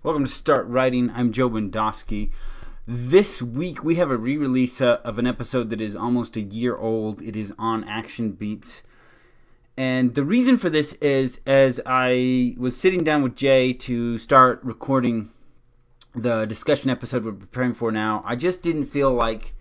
Welcome to Start Writing. I'm Joe Bendowski. This week we have a re-release of an episode that is almost a year old. It is on Action Beats. And the reason for this is as I was sitting down with Jay to start recording the discussion episode we're preparing for now, I just didn't feel like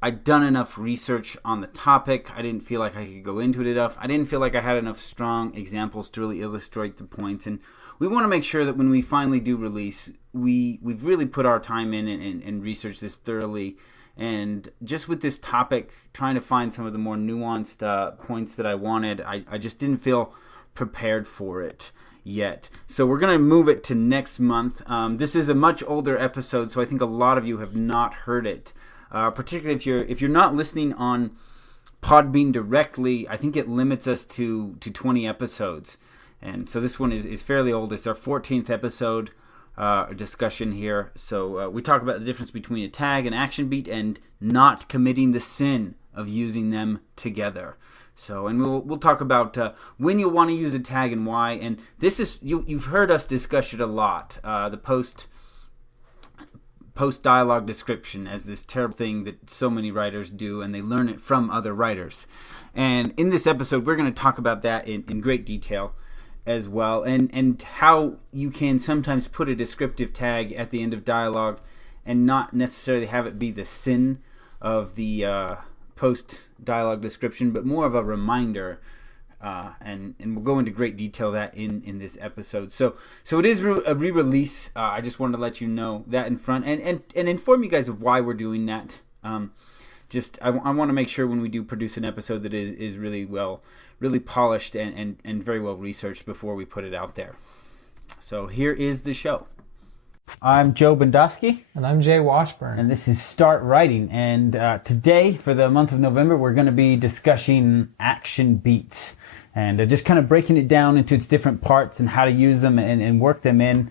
I'd done enough research on the topic. I didn't feel like I could go into it enough. I didn't feel like I had enough strong examples to really illustrate the points. And we want to make sure that when we finally do release, we've really put our time in and researched this thoroughly. And just with this topic, trying to find some of the more nuanced points that I wanted, I just didn't feel prepared for it yet. So we're going to move it to next month. This is a much older episode, so I think a lot of you have not heard it. Particularly if you're not listening on Podbean directly, I think it limits us to 20 episodes. And so this one is fairly old. It's our 14th episode discussion here. So we talk about the difference between a tag and action beat and not committing the sin of using them together. So, and we'll talk about when you'll want to use a tag and why. And this is, you've heard us discuss it a lot. The post dialogue description as this terrible thing that so many writers do, and they learn it from other writers. And in this episode, we're going to talk about that in great detail as well, and how you can sometimes put a descriptive tag at the end of dialogue and not necessarily have it be the sin of the post dialogue description, but more of a reminder. And we'll go into great detail that in this episode. So it is a re-release. I just wanted to let you know that in front and inform you guys of why we're doing that. I want to make sure when we do produce an episode that is really polished and very well researched before we put it out there. So here is the show. I'm Joe Bendowski. And I'm Jay Washburn. And this is Start Writing. And today, for the month of November, we're going to be discussing action beats. And just kind of breaking it down into its different parts and how to use them and work them in.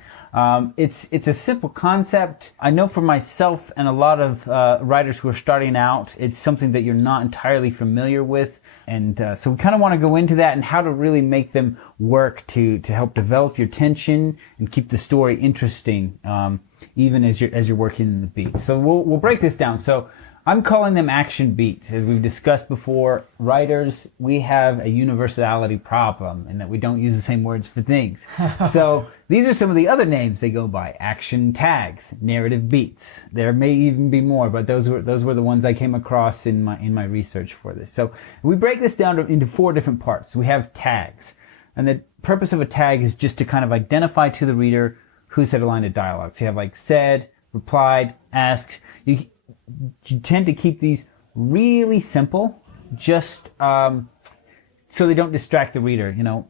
It's a simple concept. I know for myself and a lot of writers who are starting out, it's something that you're not entirely familiar with. And so we kind of want to go into that and how to really make them work to help develop your tension and keep the story interesting, even as you're working in the beats. So we'll break this down. So I'm calling them action beats. As we've discussed before, writers, we have a universality problem in that we don't use the same words for things. So these are some of the other names they go by. Action tags, narrative beats. There may even be more, but those were the ones I came across in my research for this. So we break this down into 4 different parts. We have tags. And the purpose of a tag is just to kind of identify to the reader who said a line of dialogue. So you have like said, replied, asked. You tend to keep these really simple, just so they don't distract the reader. You know,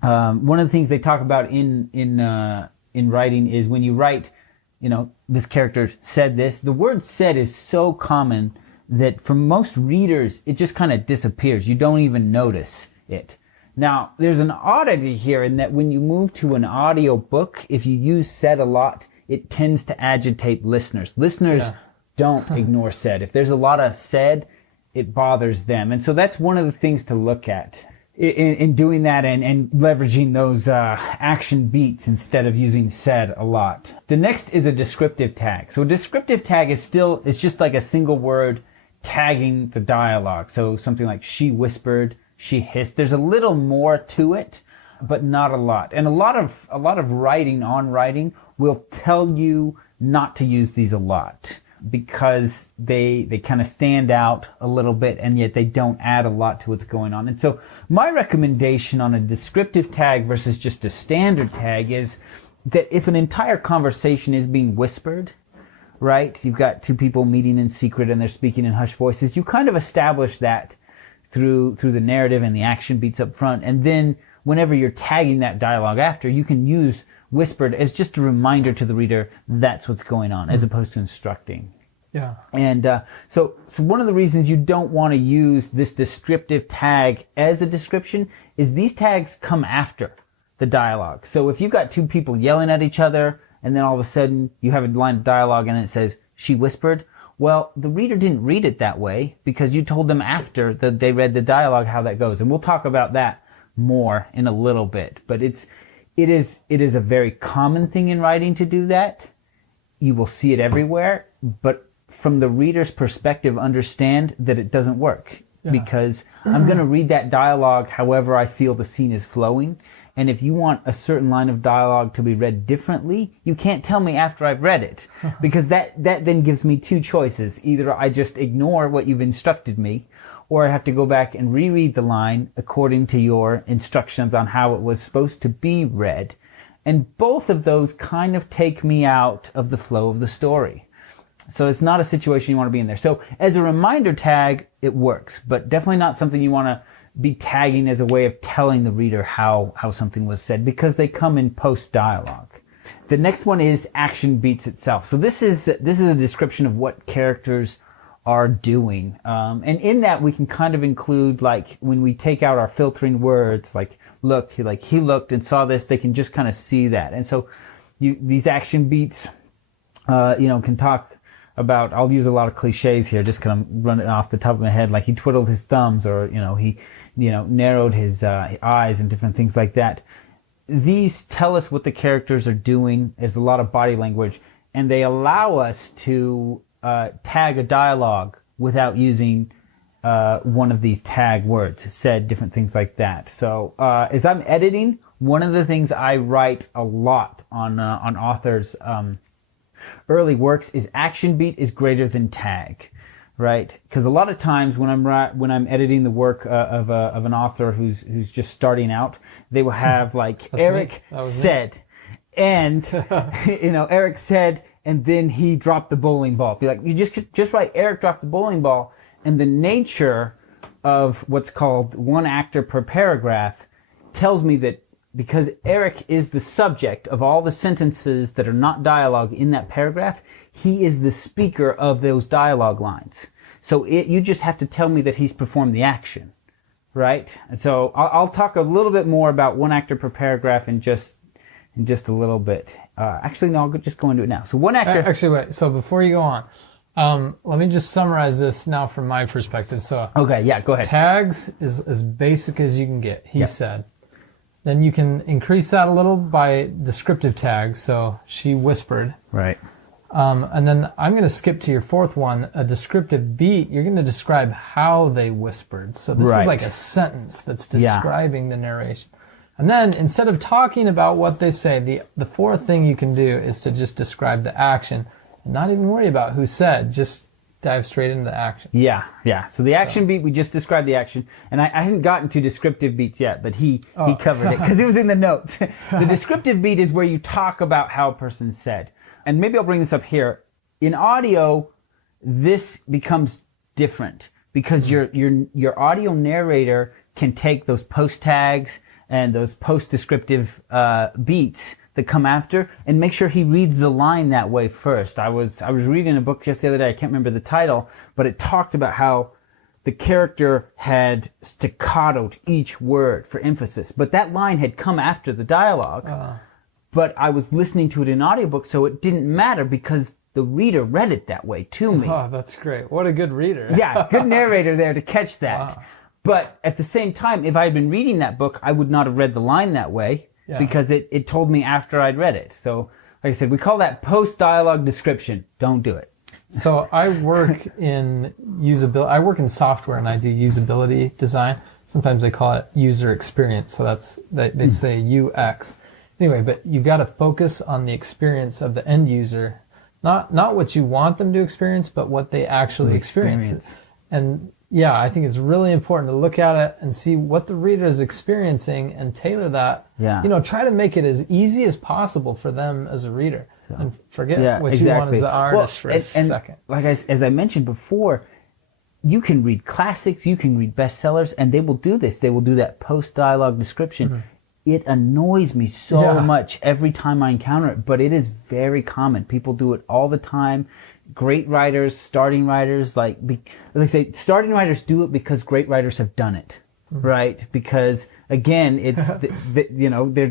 one of the things they talk about in writing is when you write, you know, this character said this. The word "said" is so common that for most readers it just kind of disappears. You don't even notice it. Now, there's an oddity here in that when you move to an audio book, if you use "said" a lot, it tends to agitate listeners. Don't ignore said. If there's a lot of said, it bothers them. And so that's one of the things to look at in doing that and leveraging those action beats instead of using said a lot. The next is a descriptive tag. So a descriptive tag is just like a single word tagging the dialogue. So something like she whispered, she hissed. There's a little more to it, but not a lot. And a lot of writing will tell you not to use these a lot, because they kind of stand out a little bit and yet they don't add a lot to what's going on. And so my recommendation on a descriptive tag versus just a standard tag is that if an entire conversation is being whispered, right, you've got 2 people meeting in secret and they're speaking in hushed voices, you kind of establish that through the narrative and the action beats up front. And then whenever you're tagging that dialogue after, you can use whispered as just a reminder to the reader that's what's going on, as opposed to instructing. Yeah. And so one of the reasons you don't want to use this descriptive tag as a description is these tags come after the dialogue. So if you've got 2 people yelling at each other and then all of a sudden you have a line of dialogue and it says, she whispered, well, the reader didn't read it that way because you told them after that they read the dialogue how that goes. And we'll talk about that more in a little bit. But It is a very common thing in writing to do that. You will see it everywhere, but from the reader's perspective, understand that it doesn't work. Yeah. Because I'm going to read that dialogue however I feel the scene is flowing. And if you want a certain line of dialogue to be read differently, you can't tell me after I've read it. Because that then gives me two choices. Either I just ignore what you've instructed me, or I have to go back and reread the line according to your instructions on how it was supposed to be read. And both of those kind of take me out of the flow of the story. So it's not a situation you want to be in there. So as a reminder tag, it works, but definitely not something you want to be tagging as a way of telling the reader how something was said, because they come in post dialogue. The next one is action beats itself. So this is a description of what characters are doing. And in that we can kind of include, like, when we take out our filtering words, like look, he looked and saw this, they can just kind of see that. And so these action beats, can talk about, I'll use a lot of cliches here, just kind of run it off the top of my head, like he twiddled his thumbs, or, he narrowed his eyes and different things like that. These tell us what the characters are doing. There's a lot of body language, and they allow us to tag a dialogue without using one of these tag words, said, different things like that. So as I'm editing, one of the things I write a lot on authors' early works is action beat is greater than tag, right? Because a lot of times when I'm editing the work of an author who's just starting out, they will have like Eric said, and Eric said, and then he dropped the bowling ball. Be like, you just write Eric dropped the bowling ball, and the nature of what's called one actor per paragraph tells me that because Eric is the subject of all the sentences that are not dialogue in that paragraph, he is the speaker of those dialogue lines. So you just have to tell me that he's performed the action, right? And so I'll talk a little bit more about one actor per paragraph in just a little bit. Actually, no, I'll just go into it now. So one actor... Actually, wait. So before you go on, let me just summarize this now from my perspective. So okay, yeah, go ahead. Tags is as basic as you can get, he said. Then you can increase that a little by descriptive tags. So she whispered. Right. And then I'm going to skip to your fourth one, a descriptive beat. You're going to describe how they whispered. So this is like a sentence that's describing the narration. And then instead of talking about what they say, the fourth thing you can do is to just describe the action and not even worry about who said. Just dive straight into the action. Yeah. So the action beat, we just described the action. And I hadn't gotten to descriptive beats yet, but he covered it because it was in the notes. The descriptive beat is where you talk about how a person said. And maybe I'll bring this up here. In audio, this becomes different because your audio narrator can take those post tags and those post descriptive beats that come after and make sure he reads the line that way first. I was reading a book just the other day, I can't remember the title, but it talked about how the character had staccatoed each word for emphasis, but that line had come after the dialogue. But I was listening to it in audiobook, so it didn't matter because the reader read it that way to me. Oh, that's great. What a good reader. Yeah, good narrator there to catch that. Wow. But at the same time, if I had been reading that book, I would not have read the line that way because it told me after I'd read it. So, like I said, we call that post-dialogue description. Don't do it. So I work in usability. I work in software and I do usability design. Sometimes they call it user experience. So they say UX. Anyway, but you've got to focus on the experience of the end user, not what you want them to experience, but what they actually experience. And yeah, I think it's really important to look at it and see what the reader is experiencing and tailor that. Yeah. Try to make it as easy as possible for them as a reader. And forget what you want as the artist for a second. Like as I mentioned before, you can read classics, you can read bestsellers, and they will do this. They will do that post-dialogue description. Mm-hmm. It annoys me so much every time I encounter it, but it is very common. People do it all the time. Great writers, starting writers, like they say, starting writers do it because great writers have done it, right? Because again, it's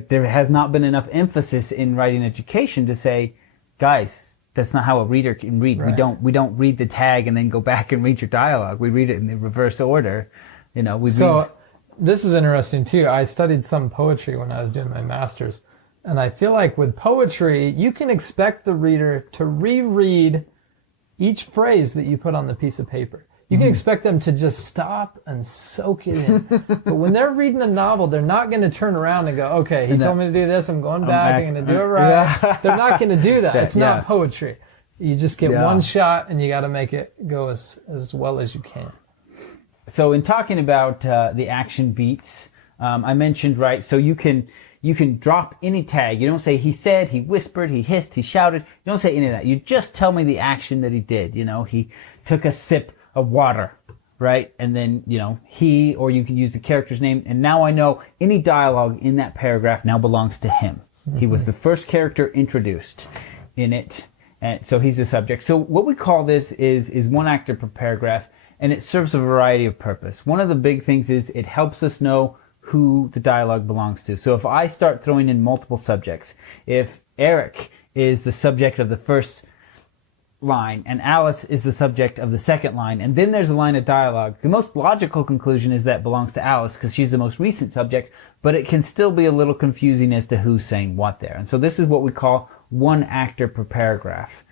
there has not been enough emphasis in writing education to say, guys, that's not how a reader can read. Right. We don't read the tag and then go back and read your dialogue. We read it in the reverse order. This is interesting too. I studied some poetry when I was doing my master's, And I feel like with poetry, you can expect the reader to reread each phrase that you put on the piece of paper. You can expect them to just stop and soak it in. But when they're reading a novel, they're not going to turn around and go, okay, he told me to do this, I'm going back, I'm going to do it right. Yeah. They're not going to do that. It's not poetry. You just get one shot and you got to make it go as well as you can. So in talking about the action beats, I mentioned, right, so you can drop any tag. You don't say he said, he whispered, he hissed, he shouted. You don't say any of that. You just tell me the action that he did. You know, he took a sip of water, right? And then, you know, he, or you can use the character's name. And now I know any dialogue in that paragraph now belongs to him. Mm-hmm. He was the first character introduced in it. And so he's the subject. So what we call this is one actor per paragraph, and it serves a variety of purpose. One of the big things is it helps us know who the dialogue belongs to. So if I start throwing in multiple subjects, if Eric is the subject of the first line and Alice is the subject of the second line, and then there's a line of dialogue, the most logical conclusion is that belongs to Alice because she's the most recent subject, but it can still be a little confusing as to who's saying what there. And so this is what we call one actor per paragraph.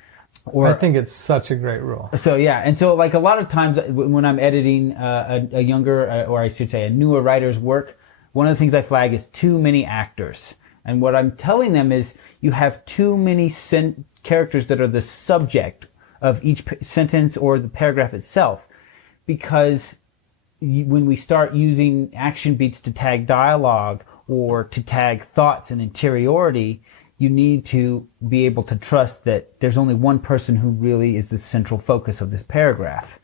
Or, I think it's such a great rule. So yeah, and so like a lot of times when I'm editing a younger, or I should say a newer writer's work, one of the things I flag is too many actors. And what I'm telling them is you have too many characters that are the subject of each sentence or the paragraph itself, because when we start using action beats to tag dialogue or to tag thoughts and interiority, you need to be able to trust that there's only one person who really is the central focus of this paragraph.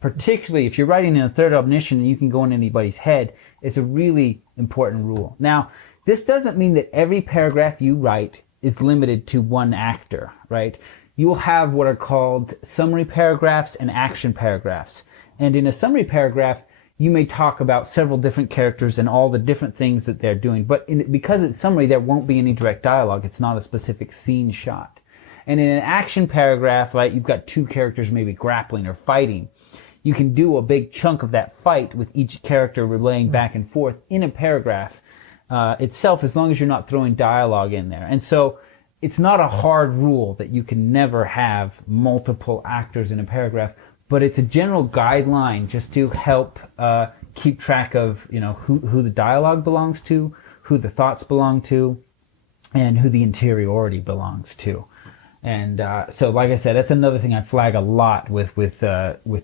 Particularly if you're writing in a third omniscient and you can go in anybody's head, it's a really important rule. Now, this doesn't mean that every paragraph you write is limited to one actor, right? You will have what are called summary paragraphs and action paragraphs. And in a summary paragraph, you may talk about several different characters and all the different things that they're doing. But because it's summary, there won't be any direct dialogue. It's not a specific scene shot. And in an action paragraph, right, you've got two characters maybe grappling or fighting. You can do a big chunk of that fight with each character relaying back and forth in a paragraph itself, as long as you're not throwing dialogue in there. And so it's not a hard rule that you can never have multiple actors in a paragraph, but it's a general guideline just to help keep track of, you know, who the dialogue belongs to, who the thoughts belong to, and who the interiority belongs to. And so, like I said, that's another thing I flag a lot with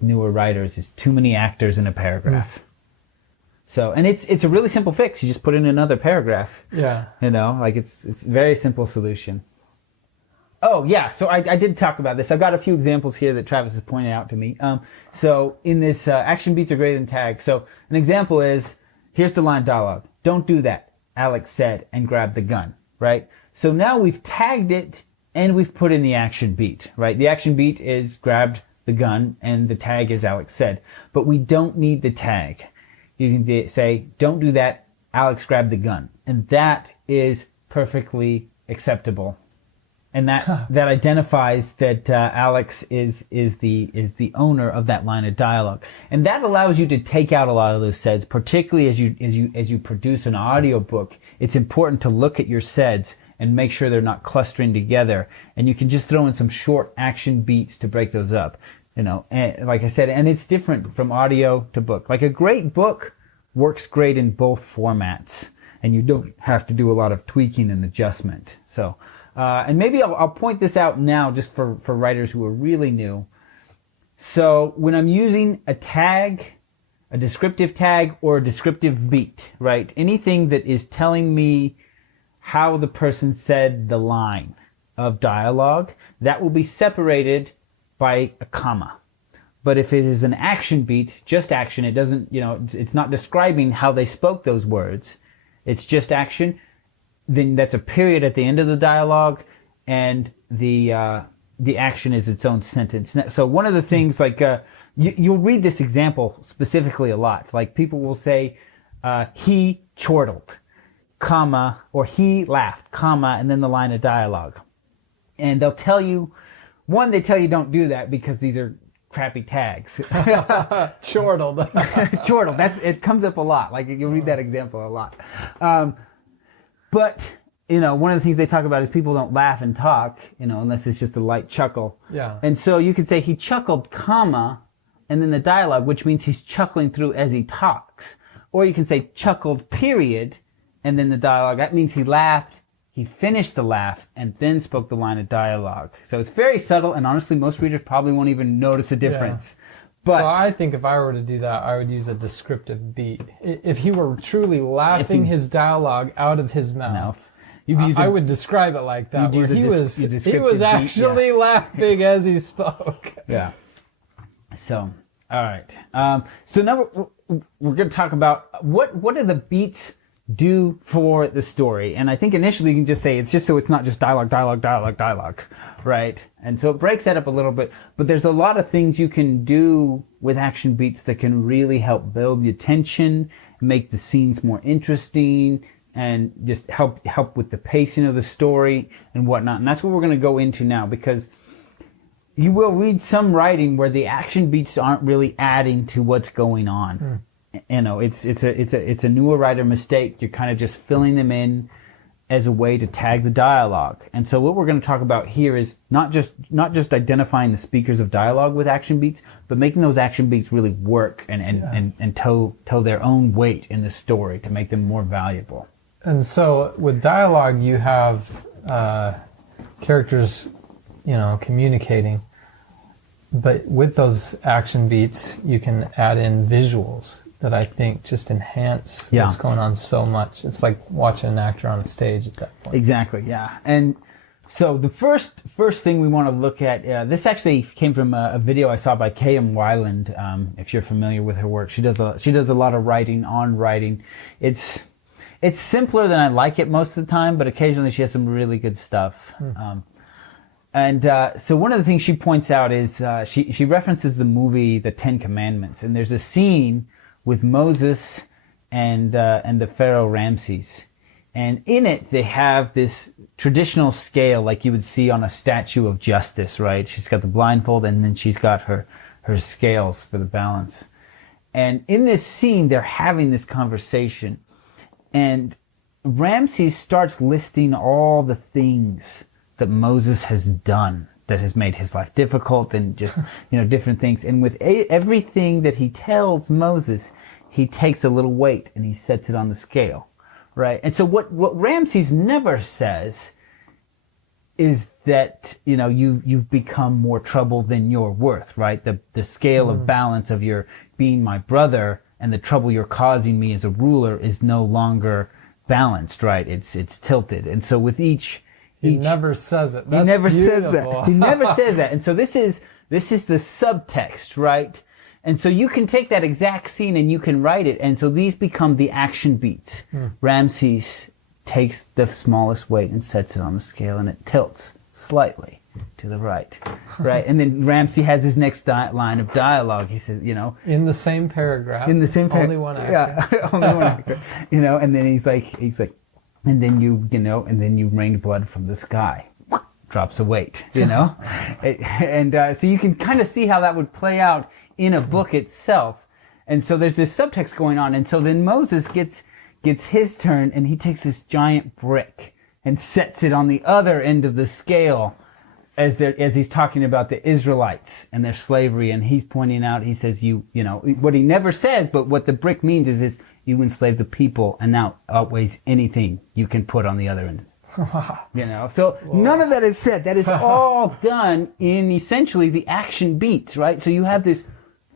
newer writers is too many actors in a paragraph. So, and it's a really simple fix. You just put in another paragraph. Yeah. You know, like it's a very simple solution. Oh, yeah. So I did talk about this. I've got a few examples here that Travis has pointed out to me. So in this action beats are greater than tag. So an example is, here's the line dialogue. Don't do that, Alex said, and grabbed the gun, right? So now we've tagged it and we've put in the action beat, right? The action beat is grabbed the gun and the tag is Alex said. But we don't need the tag. You can say, don't do that, Alex grabbed the gun. And that is perfectly acceptable. And that identifies that Alex is the owner of that line of dialogue. And that allows you to take out a lot of those saids, particularly as you produce an audiobook. It's important to look at your saids and make sure they're not clustering together. And you can just throw in some short action beats to break those up. You know, and like I said, and it's different from audio to book. Like a great book works great in both formats, and you don't have to do a lot of tweaking and adjustment. So, and maybe I'll point this out now just for writers who are really new. So when I'm using a tag, a descriptive tag, or a descriptive beat, right? Anything that is telling me how the person said the line of dialogue, that will be separated by a comma. But if it is an action beat, just action, it doesn't, you know, it's not describing how they spoke those words. It's just action. Then that's a period at the end of the dialogue, and the action is its own sentence. So one of the things, like, you'll read this example specifically a lot. Like people will say, he chortled, comma, or he laughed, comma, and then the line of dialogue. And they'll tell you, they tell you don't do that because these are crappy tags. Chortled. Chortled. It comes up a lot. Like you'll read that example a lot. But one of the things they talk about is people don't laugh and talk, unless it's just a light chuckle. Yeah. And so you could say he chuckled, comma, and then the dialogue, which means he's chuckling through as he talks. Or you can say chuckled, period, and then the dialogue. That means he laughed, he finished the laugh, and then spoke the line of dialogue. So it's very subtle, and honestly, most readers probably won't even notice a difference. Yeah. But so I think if I were to do that, I would use a descriptive beat. If he were truly laughing his dialogue out of his mouth, I would describe it like that, where he was actually laughing as he spoke. Yeah. So, all right. So now we're going to talk about what do the beats do for the story. And I think initially you can just say it's just so it's not just dialogue, right? And so it breaks that up a little bit. But there's a lot of things you can do with action beats that can really help build the tension, make the scenes more interesting, and just help with the pacing of the story and whatnot. And that's what we're going to go into now, because you will read some writing where the action beats aren't really adding to what's going on. It's a newer writer mistake. You're kind of just filling them in as a way to tag the dialogue. And so what we're going to talk about here is not just identifying the speakers of dialogue with action beats, but making those action beats really work and tow their own weight in the story to make them more valuable. And so with dialogue, you have characters, communicating. But with those action beats, you can add in visuals that I think just enhance what's going on so much. It's like watching an actor on a stage at that point. Exactly, yeah. And so the first thing we want to look at, this actually came from a video I saw by K.M. Weiland. If you're familiar with her work, she does a lot of writing on writing. It's simpler than I like it most of the time, but occasionally she has some really good stuff. So one of the things she points out is she references the movie The Ten Commandments, and there's a scene with Moses and the Pharaoh Ramses, and in it they have this traditional scale like you would see on a statue of justice, right? She's got the blindfold, and then she's got her scales for the balance. And in this scene, they're having this conversation, and Ramses starts listing all the things that Moses has done that has made his life difficult, and just, different things. And with everything that he tells Moses, he takes a little weight and he sets it on the scale, right? And so what Ramses never says is that, you've become more trouble than you're worth, right? The scale of balance of your being my brother and the trouble you're causing me as a ruler is no longer balanced, right? It's tilted. And so with he never says it. He never says that. He never says that. And so this is the subtext, right? And so you can take that exact scene and you can write it. And so these become the action beats. Ramses takes the smallest weight and sets it on the scale, and it tilts slightly to the right, right? And then Ramsey has his next line of dialogue. He says, in the same paragraph. Only one actor. Yeah, only one actor. And then he's like. And then and then you rained blood from the sky. Drops of weight, And so you can kind of see how that would play out in a book itself. And so there's this subtext going on. And so then Moses gets his turn, and he takes this giant brick and sets it on the other end of the scale as he's talking about the Israelites and their slavery. And he's pointing out, he says, what he never says, but what the brick means is you enslaved the people, and now outweighs anything you can put on the other end. So none of that is said. That is all done in essentially the action beats, right? So you have this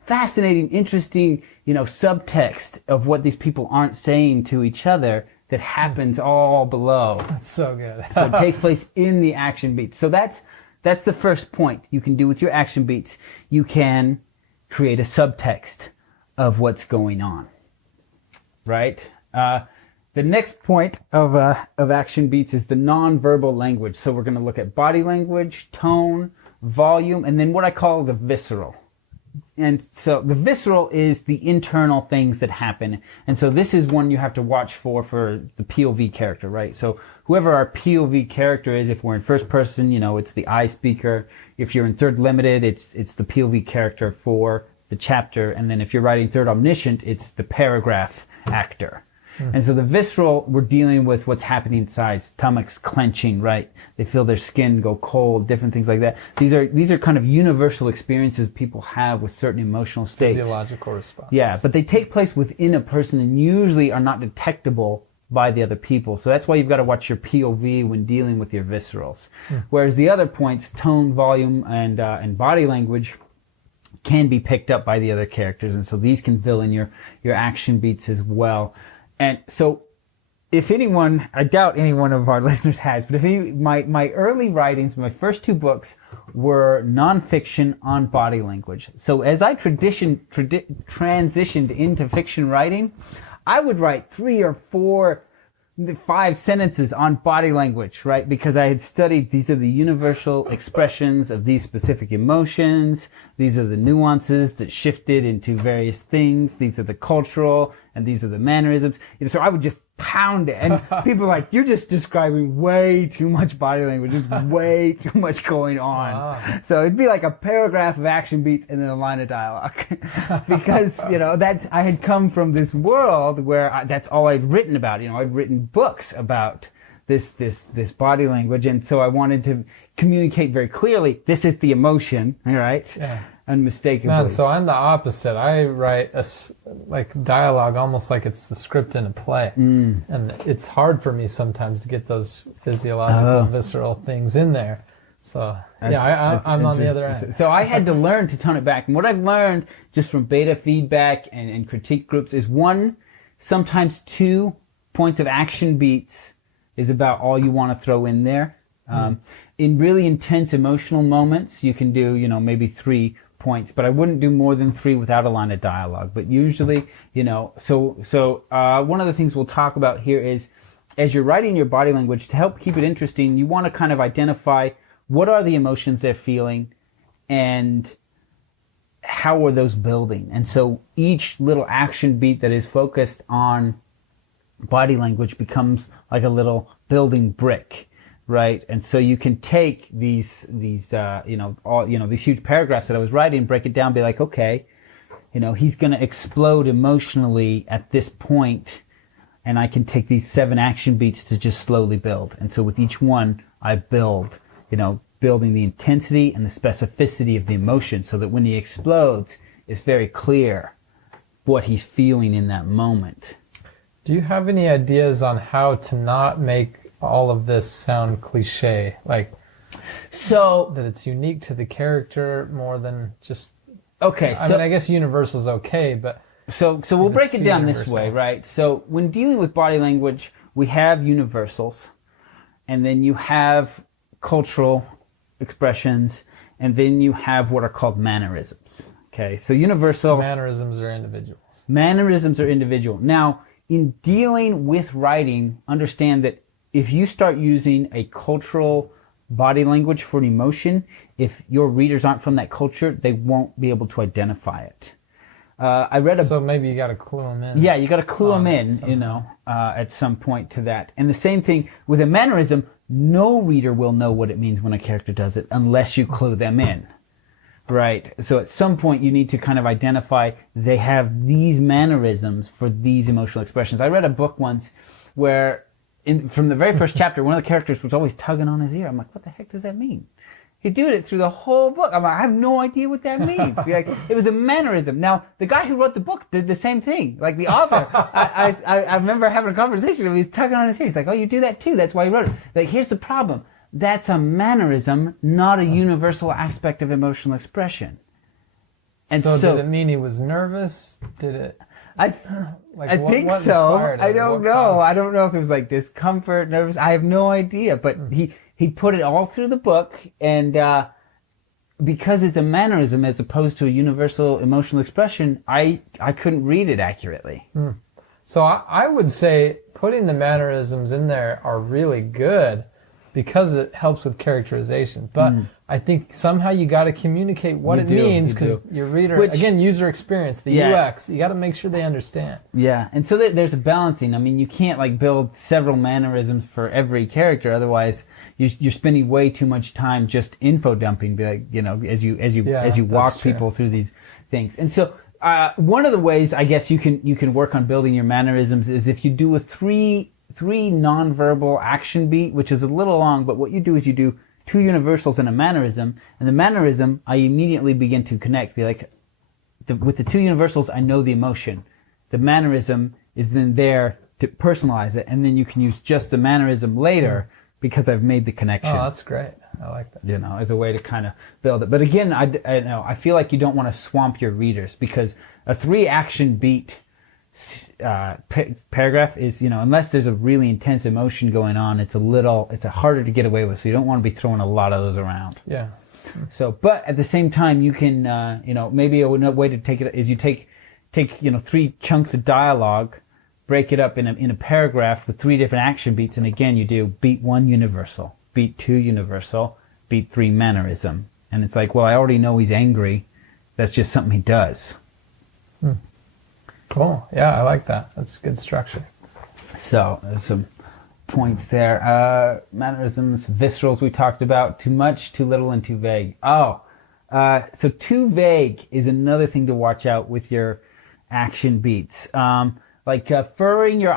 fascinating, interesting, subtext of what these people aren't saying to each other that happens all below. That's so good. So it takes place in the action beats. So that's the first point you can do with your action beats. You can create a subtext of what's going on. Right? The next point of action beats is the nonverbal language. So we're going to look at body language, tone, volume, and then what I call the visceral. And so the visceral is the internal things that happen. And so this is one you have to watch for the POV character, right? So whoever our POV character is, if we're in first person, it's the I speaker. If you're in third limited, it's the POV character for the chapter. And then if you're writing third omniscient, it's the paragraph actor. And so the visceral, we're dealing with what's happening inside, stomachs clenching, right? They feel their skin go cold, different things like that. These are kind of universal experiences people have with certain emotional states. Physiological responses. Yeah, but they take place within a person and usually are not detectable by the other people. So that's why you've got to watch your POV when dealing with your viscerals. Whereas the other points, tone, volume, and body language, can be picked up by the other characters, and so these can fill in your action beats as well. And so if anyone, I doubt any one of our listeners has, but my early writings, my first 2 books were nonfiction on body language. So as I transitioned into fiction writing, I would write 3 or 4, 5 sentences on body language, right? Because I had studied these are the universal expressions of these specific emotions. These are the nuances that shifted into various things. These are the cultural, and these are the mannerisms. And so I would just pound it. And people are like, you're just describing way too much body language. There's way too much going on. Wow. So it'd be like a paragraph of action beats and then a line of dialogue. Because, I had come from this world where that's all I'd written about. I'd written books about this body language. And so I wanted to communicate very clearly, this is the emotion, all right? Yeah. Unmistakably. Man, so I'm the opposite. I write dialogue almost like it's the script in a play. And it's hard for me sometimes to get those physiological, visceral things in there. So, I'm on the other end. So I had to learn to tone it back. And what I've learned just from beta feedback and critique groups is 1, sometimes 2 points of action beats is about all you want to throw in there. In really intense emotional moments, you can do, maybe 3 points, but I wouldn't do more than 3 without a line of dialogue. But usually, so one of the things we'll talk about here is, as you're writing your body language, to help keep it interesting, you want to kind of identify what are the emotions they're feeling and how are those building. And so each little action beat that is focused on body language becomes like a little building brick. Right, and so you can take these huge paragraphs that I was writing, break it down, be like, okay, he's going to explode emotionally at this point, and I can take these 7 action beats to just slowly build. And so with each one, I build, building the intensity and the specificity of the emotion, so that when he explodes, it's very clear what he's feeling in that moment. Do you have any ideas on how to not make all of this sound cliche, so that it's unique to the character more than just I guess universal's okay, but so we'll break it down this way, right? So when dealing with body language, we have universals, and then you have cultural expressions, and then you have what are called mannerisms. Okay, so universal mannerisms are individual. Now, in dealing with writing, understand that if you start using a cultural body language for an emotion, if your readers aren't from that culture, they won't be able to identify it. So maybe you got to clue them in. Yeah, you got to clue them in, at some point to that. And the same thing with a mannerism, no reader will know what it means when a character does it unless you clue them in. Right. So at some point you need to kind of identify they have these mannerisms for these emotional expressions. I read a book once where from the very first chapter, one of the characters was always tugging on his ear. I'm like, what the heck does that mean? He's doing it through the whole book. I'm like, I have no idea what that means. It was a mannerism. Now, the guy who wrote the book did the same thing. Like the author, I remember having a conversation with him. He was tugging on his ear. He's like, oh, you do that too. That's why you wrote it. Here's the problem. That's a mannerism, not a universal aspect of emotional expression. And so did it mean he was nervous? Did it? I think so. I don't know. I don't know if it was like discomfort, nervous. I have no idea. But he put it all through the book, and because it's a mannerism as opposed to a universal emotional expression, I couldn't read it accurately. So I would say putting the mannerisms in there are really good because it helps with characterization. But I think somehow you got to communicate what it means, because your reader, again, user experience, the UX, you got to make sure they understand. Yeah, and so there's a balancing. I mean, you can't build several mannerisms for every character, otherwise you're spending way too much time just info dumping. As you walk people through these things. And so one of the ways I guess you can work on building your mannerisms is if you do a three nonverbal action beat, which is a little long, but what you do is you do 2 universals and a mannerism, and the mannerism I immediately begin to connect. Be like, with the 2 universals, I know the emotion. The mannerism is then there to personalize it, and then you can use just the mannerism later because I've made the connection. Oh, that's great. I like that. You know, as a way to kind of build it. But again, I feel like you don't want to swamp your readers, because a 3 action beat paragraph is, unless there's a really intense emotion going on, it's harder to get away with. So you don't want to be throwing a lot of those around. Yeah. So, but at the same time, you can, maybe a way to take it is you take 3 chunks of dialogue, break it up in a paragraph with 3 different action beats, and again, you do beat 1 universal, beat 2 universal, beat 3 mannerism. And it's like, well, I already know he's angry. That's just something he does. Cool. Yeah, I like that. That's good structure. So there's some points there. Mannerisms, viscerals we talked about. Too much, too little, and too vague. So too vague is another thing to watch out with your action beats. Like furrowing your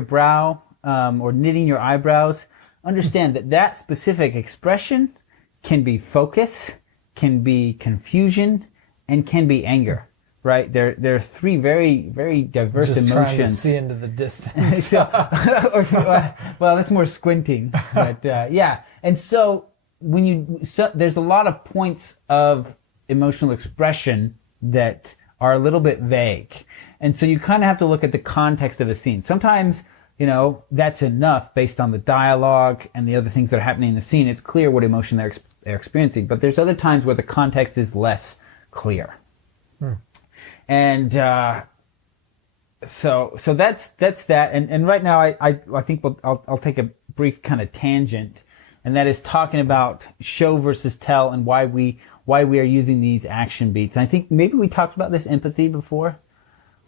brow, or knitting your eyebrows. Understand that specific expression can be focus, can be confusion, and can be anger. Right? There are 3 very, very diverse just emotions. Trying to see into the distance. Well, that's more squinting. But yeah. And so there's a lot of points of emotional expression that are a little bit vague. And so you kind of have to look at the context of a scene. Sometimes, that's enough based on the dialogue and the other things that are happening in the scene. It's clear what emotion they're experiencing. But there's other times where the context is less clear. And so that's that. And right now I think I'll take a brief kind of tangent, and that is talking about show versus tell and why we are using these action beats. And I think maybe we talked about this empathy before,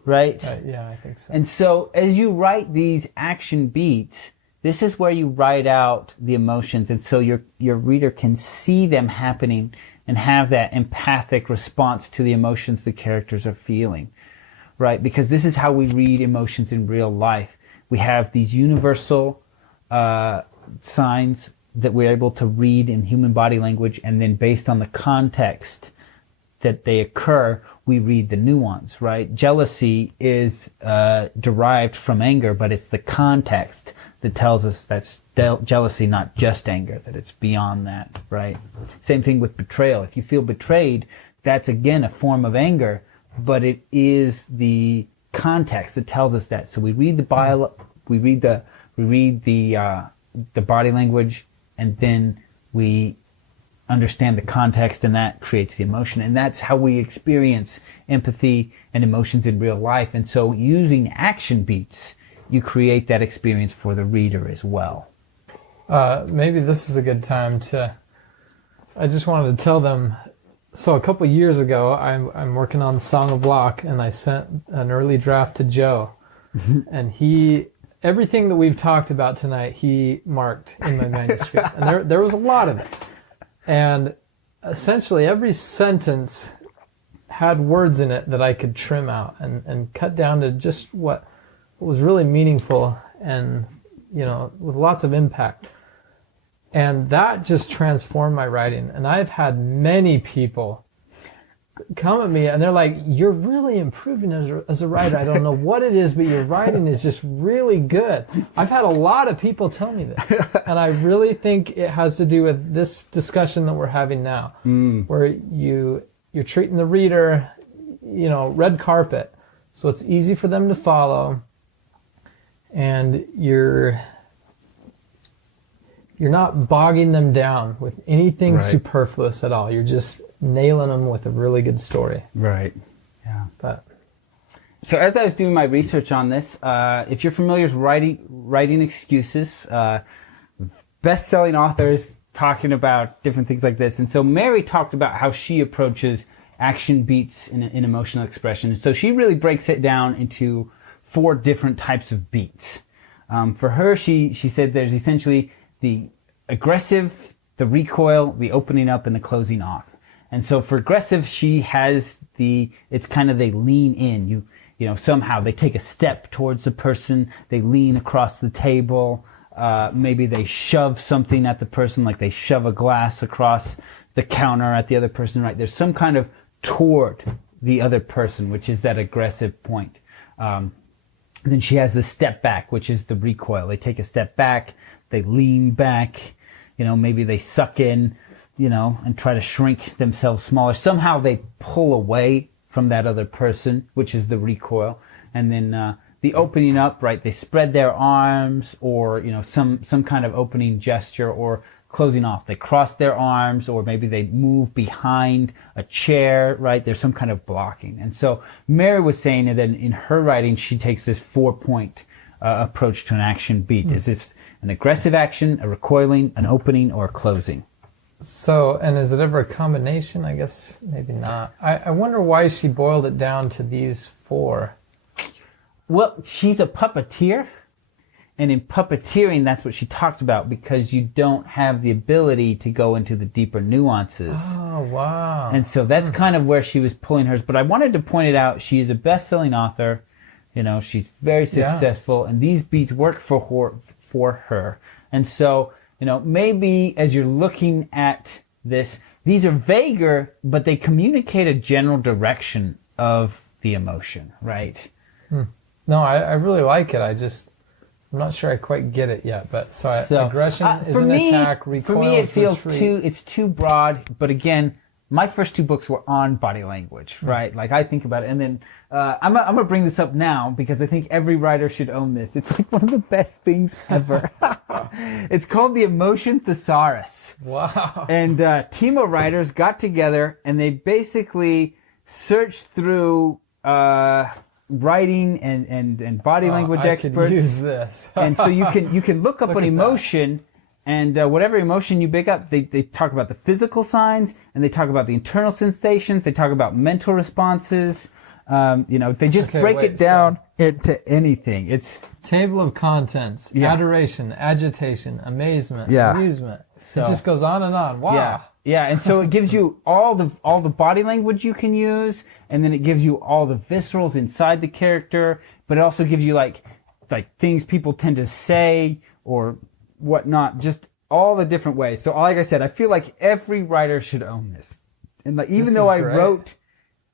right? Yeah, I think so. And so as you write these action beats, this is where you write out the emotions, and so your reader can see them happening and have that empathic response to the emotions the characters are feeling, right? Because this is how we read emotions in real life. We have these universal signs that we're able to read in human body language, and then based on the context that they occur, we read the nuance, right? Jealousy is derived from anger, but it's the context that tells us that's jealousy, not just anger, that it's beyond that, right? Same thing with betrayal. If you feel betrayed, that's again a form of anger, but it is the context that tells us that. So we read the body language, and then we understand the context, and that creates the emotion. And that's how we experience empathy and emotions in real life. And so using action beats, you create that experience for the reader as well. Maybe this is a good time I just wanted to tell them, so a couple years ago, I'm working on Song of Locke, and I sent an early draft to Joe, and everything that we've talked about tonight, he marked in my manuscript, and there was a lot of it. And essentially every sentence had words in it that I could trim out and cut down to just what was really meaningful and, with lots of impact. And that just transformed my writing. And I've had many people come at me and they're like, you're really improving as a writer. I don't know what it is, but your writing is just really good. I've had a lot of people tell me this. And I really think it has to do with this discussion that we're having now, where you're treating the reader, red carpet. So it's easy for them to follow. And you're not bogging them down with anything superfluous at all. You're just nailing them with a really good story. Right. Yeah. So as I was doing my research on this, if you're familiar with writing excuses, best-selling authors talking about different things like this. And so Mary talked about how she approaches action beats in emotional expression. So she really breaks it down into 4 different types of beats. For her, she said there's essentially the aggressive, the recoil, the opening up, and the closing off. And so for aggressive, she has it's kind of they lean in. You know, somehow they take a step towards the person, they lean across the table, maybe they shove something at the person, like they shove a glass across the counter at the other person, right? There's some kind of toward the other person, which is that aggressive point. Then she has the step back, which is the recoil. They take a step back, they lean back, you know, maybe they suck in, you know, and try to shrink themselves smaller. Somehow they pull away from that other person, which is the recoil. And then the opening up, right? They spread their arms, or, you know, some kind of opening gesture, or closing off. They cross their arms, or maybe they move behind a chair, right? There's some kind of blocking. And so Mary was saying that in her writing, she takes this 4-point approach to an action beat. Is this an aggressive action, a recoiling, an opening, or a closing? So, and is it ever a combination? I guess maybe not. I wonder why she boiled it down to these 4. Well, she's a puppeteer, and in puppeteering, that's what she talked about, because you don't have the ability to go into the deeper nuances. Oh, wow. And so that's kind of where she was pulling hers. But I wanted to point it out, she is a best-selling author. You know, she's very successful, and these beats work for her. And so, you know, maybe as you're looking at this, these are vaguer, but they communicate a general direction of the emotion, right? No, I really like it. I'm not sure I quite get it yet. But so aggression is an attack, recoil for me, it feels retreat. it's too broad. But again, my first 2 books were on body language, right? Like I think about it, and then I'm gonna bring this up now because I think every writer should own this. It's like one of the best things ever. It's called the Emotion Thesaurus. Wow. And team of writers got together and they basically searched through writing and body language experts. I could use this. And so you can look up an emotion. And whatever emotion you pick up, they talk about the physical signs, and they talk about the internal sensations. They talk about mental responses. You know, they just break it down into anything. It's table of contents: adoration, agitation, amazement, amusement. So, it just goes on and on. Wow. Yeah. And so it gives you all the body language you can use, and then it gives you all the viscerals inside the character. But it also gives you like things people tend to say or whatnot, just all the different ways. So like I said, I feel like every writer should own this. And like, even though I wrote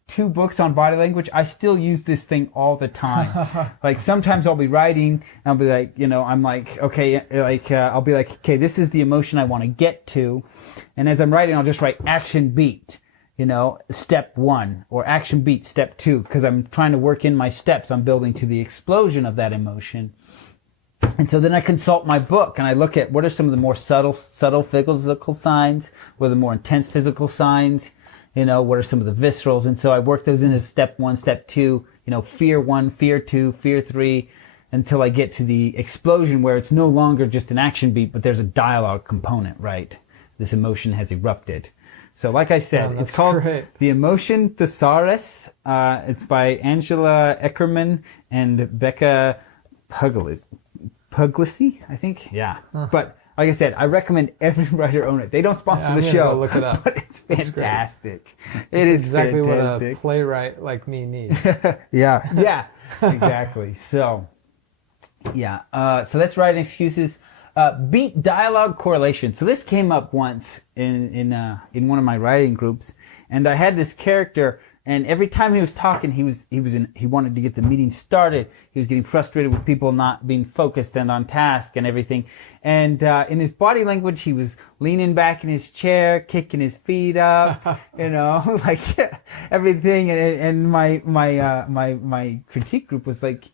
2 books on body language, I still use this thing all the time. Like sometimes I'll be writing and I'll be like, you know, I'm like, okay, like I'll be like, okay, this is the emotion I want to get to. And as I'm writing, I'll just write action beat, you know, step 1, or action beat step 2, because I'm trying to work in my steps. I'm building to the explosion of that emotion. And so then I consult my book and I look at what are some of the more subtle physical signs, what are the more intense physical signs, you know, what are some of the viscerals. And so I work those in as step 1, step 2, you know, fear 1, fear 2, fear 3, until I get to the explosion where it's no longer just an action beat, but there's a dialogue component, right? This emotion has erupted. So like I said, it's called The Emotion Thesaurus. It's by Angela Eckerman and Becca Puglisi, I think. Yeah. But like I said, I recommend every writer own it. They don't sponsor the show. Go look it up. But it's fantastic. It's exactly fantastic. What a playwright like me needs. Yeah, exactly. So, so that's writing excuses. Beat dialogue correlation. So this came up once in one of my writing groups, and I had this character. And every time he was talking, he wanted to get the meeting started. He was getting frustrated with people not being focused and on task and everything. And in his body language, he was leaning back in his chair, kicking his feet up, you know, like everything. And my critique group was like,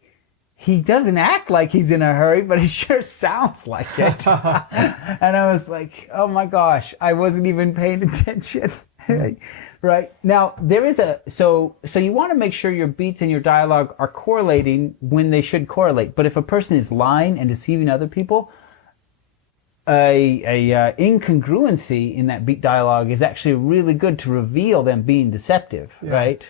he doesn't act like he's in a hurry, but it sure sounds like it. And I was like, oh my gosh, I wasn't even paying attention. Right. Now, there is so you want to make sure your beats and your dialogue are correlating when they should correlate. But if a person is lying and deceiving other people, a incongruency in that beat dialogue is actually really good to reveal them being deceptive, right?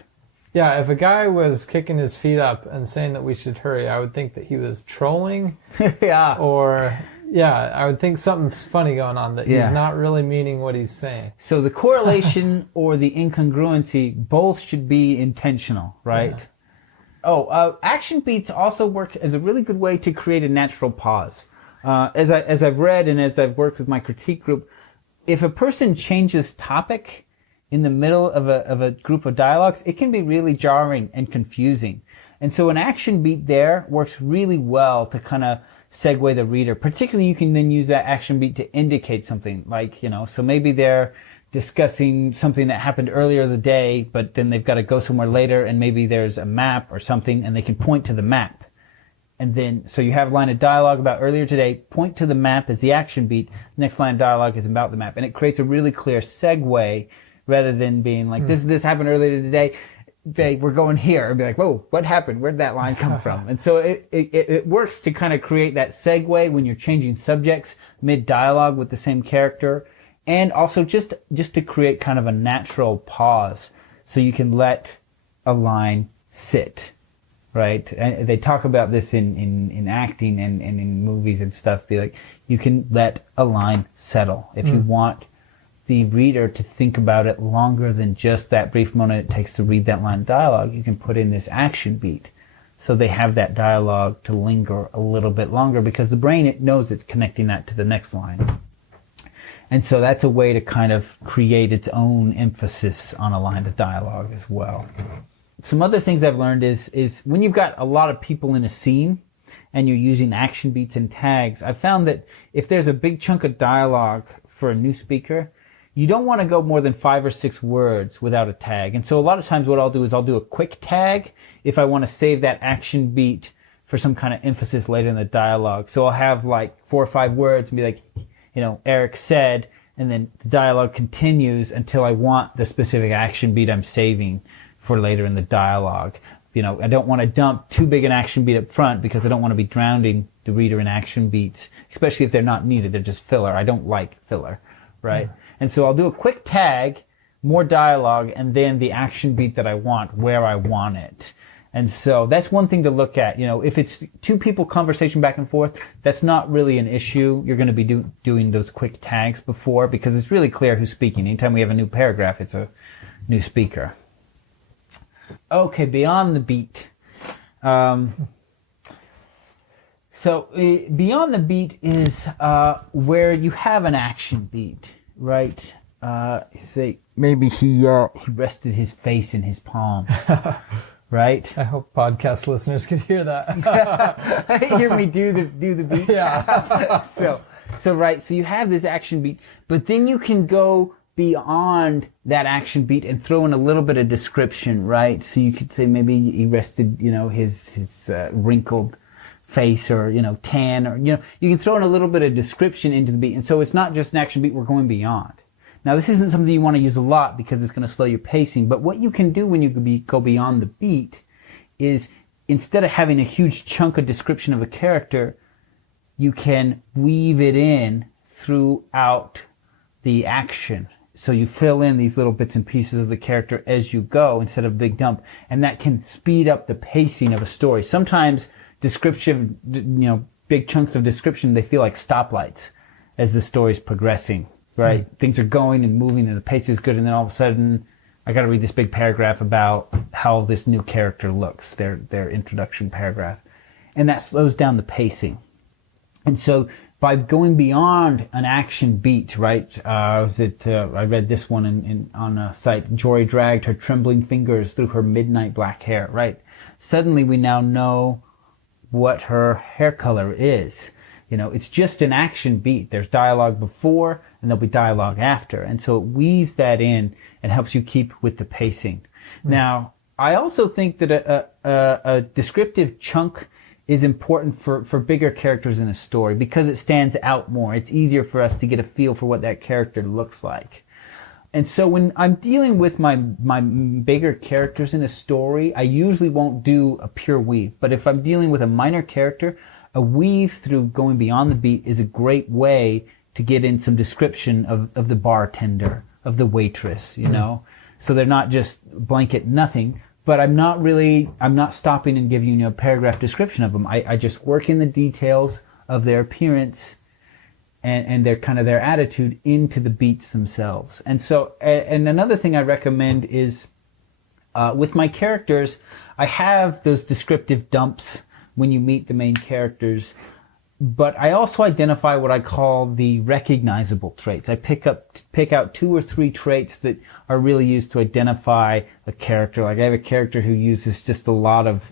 Yeah, if a guy was kicking his feet up and saying that we should hurry, I would think that he was trolling. Yeah. Or, Yeah, I would think something's funny going on, that Yeah. he's not really meaning what he's saying. So the correlation or the incongruency, both should be intentional, right? Yeah. Action beats also work as a really good way to create a natural pause. As I've read and as I've worked with my critique group, if a person changes topic in the middle of a group of dialogues, it can be really jarring and confusing. And so an action beat there works really well to kind of segue the reader. Particularly, you can then use that action beat to indicate something, like, so maybe they're discussing something that happened earlier the day, but then they've got to go somewhere later, and maybe there's a map or something, and they can point to the map. And then, so you have a line of dialogue about earlier today, point to the map as the action beat, next line of dialogue is about the map. And it creates a really clear segue, rather than being like, this happened earlier today, we're going here, and be like, whoa, what happened? Where'd that line come from? And so it works to kind of create that segue when you're changing subjects mid-dialogue with the same character, and also just to create kind of a natural pause so you can let a line sit, right? And they talk about this in acting and in movies and stuff. Be like, you can let a line settle. If you want the reader to think about it longer than just that brief moment it takes to read that line of dialogue, you can put in this action beat so they have that dialogue to linger a little bit longer, because the brain, it knows it's connecting that to the next line. And so that's a way to kind of create its own emphasis on a line of dialogue as well. Some other things I've learned is when you've got a lot of people in a scene and you're using action beats and tags, I've found that if there's a big chunk of dialogue for a new speaker, you don't want to go more than 5 or 6 words without a tag. And so a lot of times what I'll do is I'll do a quick tag if I want to save that action beat for some kind of emphasis later in the dialogue. So I'll have like 4 or 5 words and be like, Eric said, and then the dialogue continues until I want the specific action beat I'm saving for later in the dialogue. I don't want to dump too big an action beat up front, because I don't want to be drowning the reader in action beats, especially if they're not needed. They're just filler. I don't like filler, right? Yeah. And so I'll do a quick tag, more dialogue, and then the action beat that I want, where I want it. And so that's one thing to look at. If it's 2 people conversation back and forth, that's not really an issue. You're going to be doing those quick tags before, because it's really clear who's speaking. Anytime we have a new paragraph, it's a new speaker. Okay, beyond the beat. So beyond the beat is where you have an action beat, right? Say maybe he rested his face in his palms. Right? I hope podcast listeners could hear that. Hear me do the beat. Yeah. So right. So you have this action beat, but then you can go beyond that action beat and throw in a little bit of description, right? So you could say maybe he rested, his wrinkled face, or tan, or you can throw in a little bit of description into the beat, and so it's not just an action beat. We're going beyond. Now, this isn't something you want to use a lot because it's going to slow your pacing, but what you can do when you go beyond the beat is, instead of having a huge chunk of description of a character, you can weave it in throughout the action. So you fill in these little bits and pieces of the character as you go, instead of a big dump, and that can speed up the pacing of a story. Sometimes description, big chunks of description, they feel like stoplights as the story's progressing. Right? Things are going and moving and the pace is good, and then all of a sudden I got to read this big paragraph about how this new character looks, their introduction paragraph. And that slows down the pacing. And so by going beyond an action beat, right? I read this one on a site. Jory dragged her trembling fingers through her midnight black hair, right? Suddenly we now know what her hair color is. It's just an action beat. There's dialogue before, and there'll be dialogue after. And so it weaves that in and helps you keep with the pacing. Now, I also think that a descriptive chunk is important for bigger characters in a story, because it stands out more. It's easier for us to get a feel for what that character looks like. And so when I'm dealing with my bigger characters in a story, I usually won't do a pure weave. But if I'm dealing with a minor character, a weave through going beyond the beat is a great way to get in some description of the bartender, of the waitress, So they're not just blanket nothing, but I'm not stopping and giving a paragraph description of them. I just work in the details of their appearance and their kind of their attitude into the beats themselves. And so, and another thing I recommend is with my characters, I have those descriptive dumps when you meet the main characters, but I also identify what I call the recognizable traits. I pick out 2 or 3 traits that are really used to identify a character. Like I have a character who uses just a lot of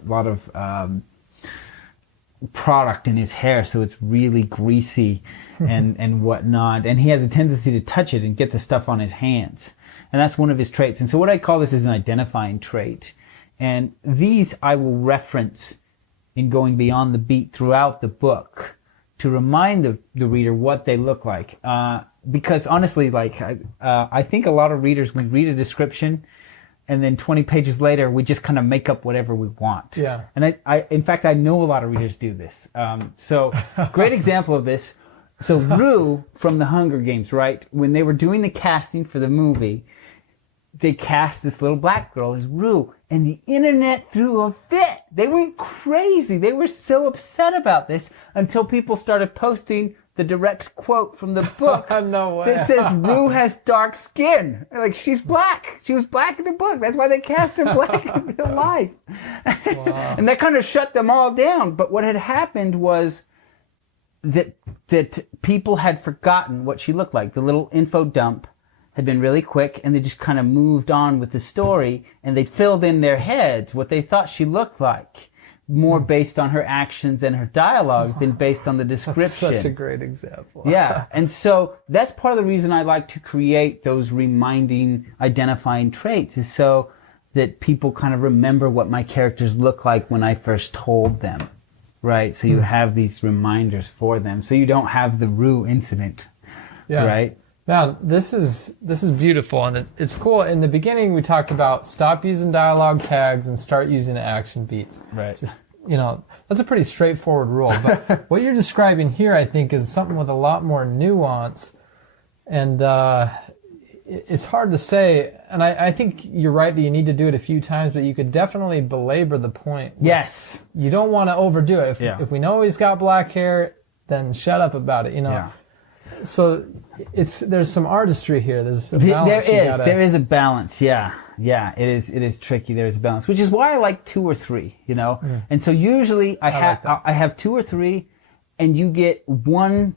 product in his hair, so it's really greasy and whatnot. And he has a tendency to touch it and get the stuff on his hands. And that's one of his traits. And so what I call this is an identifying trait. And these I will reference in going beyond the beat throughout the book to remind the reader what they look like. Because honestly, like, I think a lot of readers, we read a description and then 20 pages later, we just kind of make up whatever we want. Yeah. And in fact, I know a lot of readers do this. So great example of this. So Rue from the Hunger Games, right? When they were doing the casting for the movie, they cast this little black girl as Rue, and the internet threw a fit. They went crazy. They were so upset about this until people started posting the direct quote from the book No way. that says Rue has dark skin. Like, she's black. She was black in the book. That's why they cast her black in real life. Wow. And that kind of shut them all down. But what had happened was that people had forgotten what she looked like. The little info dump had been really quick, and they just kind of moved on with the story, and they filled in their heads what they thought she looked like, more based on her actions and her dialogue than based on the description. That's such a great example. Yeah, and so that's part of the reason I like to create those reminding, identifying traits, is so that people kind of remember what my characters look like when I first told them, right? So you have these reminders for them, so you don't have the Rue incident, right? Now, this is beautiful, and it's cool. In the beginning, we talked about stop using dialogue tags and start using action beats. Right. Just, that's a pretty straightforward rule. But what you're describing here, I think, is something with a lot more nuance, and it's hard to say. And I think you're right that you need to do it a few times, but you could definitely belabor the point. Yes. You don't want to overdo it. If we know he's got black hair, then shut up about it. Yeah. So there's some artistry here. There's a balance. There is a balance. Yeah. It is tricky. There is a balance, which is why I like 2 or 3. And so usually I have 2 or 3, and you get 1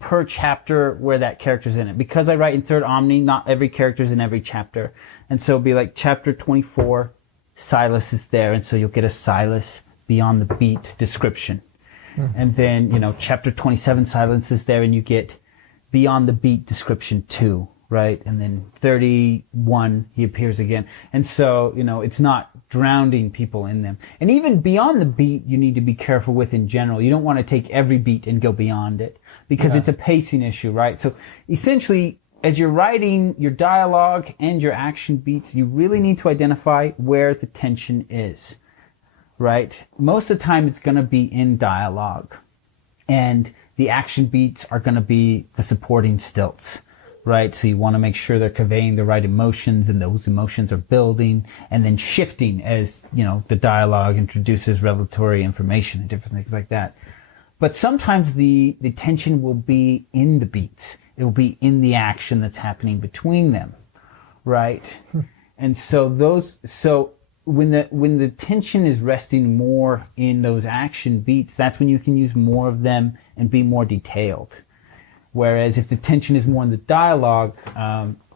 per chapter where that character's in it. Because I write in Third Omni, not every character's in every chapter, and so it'll be like chapter 24, Silas is there, and so you'll get a Silas beyond the beat description, and then chapter 27, Silas is there, and you get beyond the beat description 2, right? And then 31, he appears again. And so, it's not drowning people in them. And even beyond the beat, you need to be careful with in general. You don't want to take every beat and go beyond it, because it's a pacing issue, right? So essentially, as you're writing your dialogue and your action beats, you really need to identify where the tension is, right? Most of the time, it's going to be in dialogue. And the action beats are going to be the supporting stilts, right? So you want to make sure they're conveying the right emotions, and those emotions are building and then shifting as, the dialogue introduces revelatory information and different things like that. But sometimes the tension will be in the beats. It will be in the action that's happening between them, right? And so when the tension is resting more in those action beats, that's when you can use more of them and be more detailed. Whereas if the tension is more in the dialogue,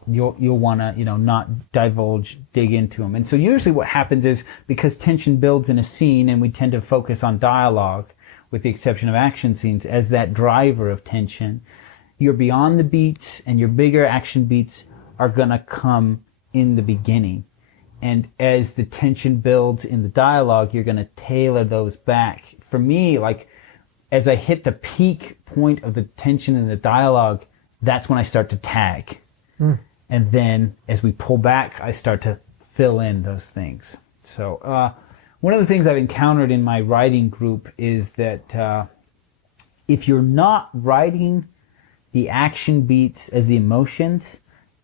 you'll want to not dig into them. And so usually what happens is, because tension builds in a scene, and we tend to focus on dialogue, with the exception of action scenes, as that driver of tension, your beyond the beats and your bigger action beats are going to come in the beginning. And as the tension builds in the dialogue, you're going to tailor those back. For me, like, as I hit the peak point of the tension in the dialogue, that's when I start to tag. And then as we pull back, I start to fill in those things. So one of the things I've encountered in my writing group is that if you're not writing the action beats as the emotions,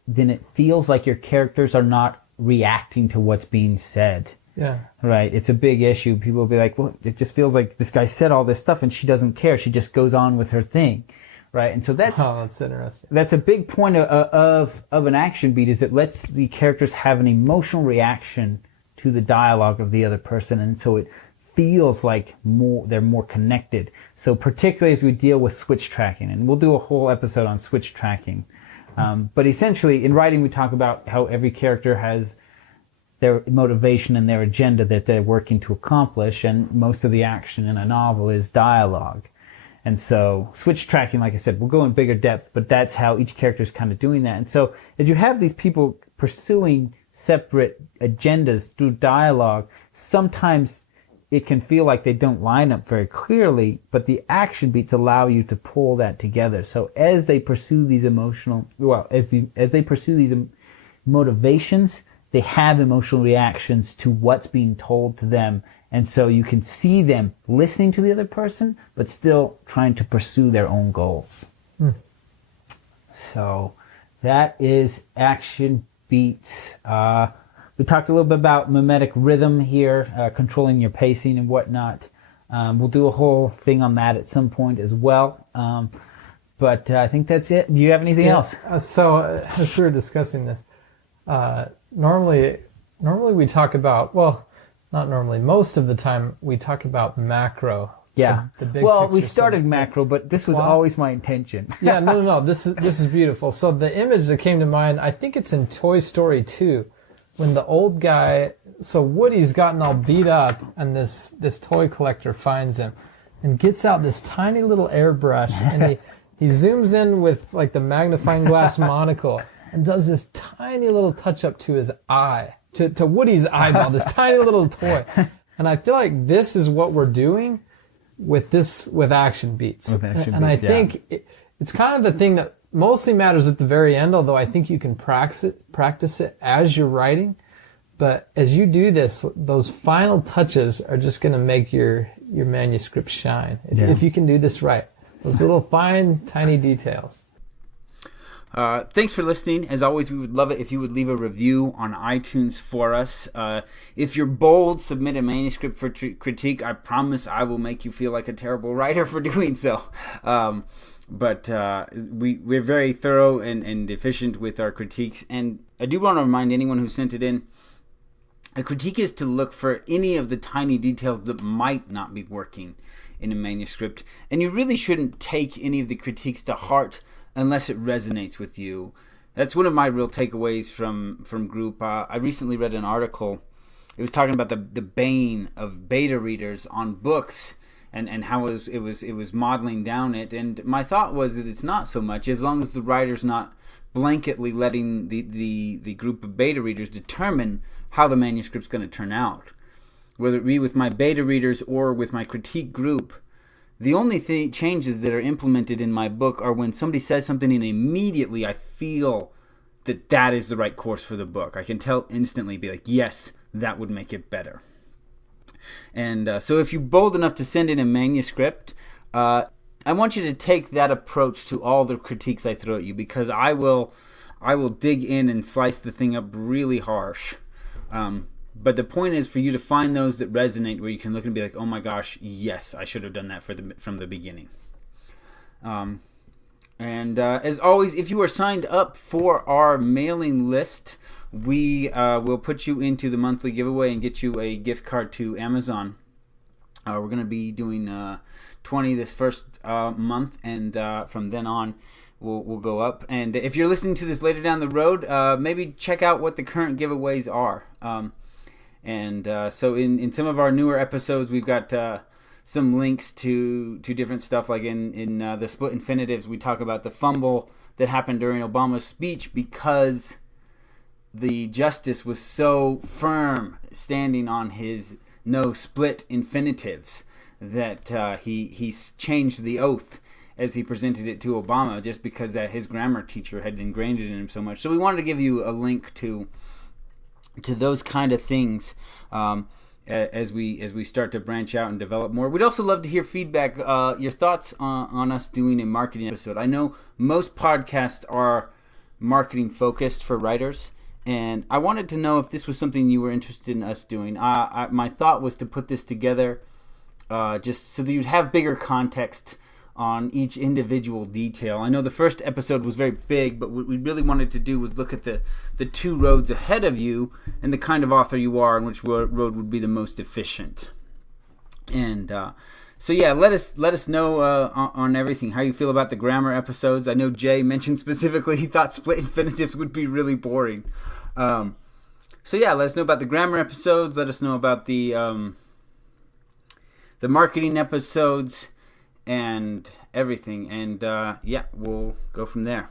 then it feels like your characters are not reacting to what's being said. Yeah. Right. It's a big issue. People will be like, well, it just feels like this guy said all this stuff and she doesn't care. She just goes on with her thing. right? And so that's interesting. That's a big point of an action beat, is it lets the characters have an emotional reaction to the dialogue of the other person, and so it feels like they're more connected. So particularly as we deal with switch tracking, and we'll do a whole episode on switch tracking. But essentially, in writing, we talk about how every character has their motivation and their agenda that they're working to accomplish, and most of the action in a novel is dialogue. And so switch tracking, like I said, we'll go in bigger depth, but that's how each character is kind of doing that. And so as you have these people pursuing separate agendas through dialogue, sometimes it can feel like they don't line up very clearly, but the action beats allow you to pull that together. So as they pursue these as they pursue these motivations, they have emotional reactions to what's being told to them. And so you can see them listening to the other person, but still trying to pursue their own goals. So that is action beats. We talked a little bit about mimetic rhythm here, controlling your pacing and whatnot. We'll do a whole thing on that at some point as well. But I think that's it. Do you have anything else? So as we were discussing this, normally we talk about, well, not normally, most of the time we talk about macro. Yeah. The big well, we picture. started macro, but this was always my intention. Yeah, no. This is beautiful. So the image that came to mind, I think it's in Toy Story 2, when the old guy, so Woody's gotten all beat up, and this toy collector finds him and gets out this tiny little airbrush, and he zooms in with like the magnifying glass monocle and does this tiny little touch up to his eye, to Woody's eyeball, this tiny little toy. And I feel like this is what we're doing with action beats. I think it's kind of the thing that mostly matters at the very end, although I think you can practice it as you're writing. But as you do this, those final touches are just going to make your manuscript shine. If you can do this right. Those little fine, tiny details. Thanks for listening. As always, we would love it if you would leave a review on iTunes for us. If you're bold, submit a manuscript for critique. I promise I will make you feel like a terrible writer for doing so. But we're very thorough and efficient with our critiques. And I do want to remind anyone who sent it in, a critique is to look for any of the tiny details that might not be working in a manuscript. And you really shouldn't take any of the critiques to heart unless it resonates with you. That's one of my real takeaways from group. I recently read an article. It was talking about the bane of beta readers on books, and how it was modeling down it. And my thought was that it's not so much, as long as the writer's not blanketly letting the group of beta readers determine how the manuscript's going to turn out. Whether it be with my beta readers or with my critique group, the only changes that are implemented in my book are when somebody says something and immediately I feel that is the right course for the book. I can tell instantly, be like, yes, that would make it better. And so if you're bold enough to send in a manuscript, I want you to take that approach to all the critiques I throw at you, because I will dig in and slice the thing up really harsh. But the point is for you to find those that resonate, where you can look and be like, oh my gosh, yes, I should have done that from the beginning. And as always, if you are signed up for our mailing list, we will put you into the monthly giveaway and get you a gift card to Amazon. We're going to be doing 20 this first month, and from then on, we'll go up. And if you're listening to this later down the road, maybe check out what the current giveaways are. So in some of our newer episodes, we've got some links to different stuff. Like in the split infinitives, we talk about the fumble that happened during Obama's speech because the justice was so firm standing on his no split infinitives that he changed the oath as he presented it to Obama, just because that his grammar teacher had ingrained it in him so much. So we wanted to give you a link to those kind of things as we start to branch out and develop more. We'd also love to hear feedback, your thoughts on us doing a marketing episode. I know most podcasts are marketing focused for writers, and I wanted to know if this was something you were interested in us doing. My thought was to put this together just so that you'd have bigger context on each individual detail. I know the first episode was very big, but what we really wanted to do was look at the two roads ahead of you and the kind of author you are and which road would be the most efficient. And so yeah, let us know on everything, how you feel about the grammar episodes. I know Jay mentioned specifically he thought split infinitives would be really boring. So yeah, let us know about the grammar episodes. Let us know about the marketing episodes and everything. And yeah, we'll go from there.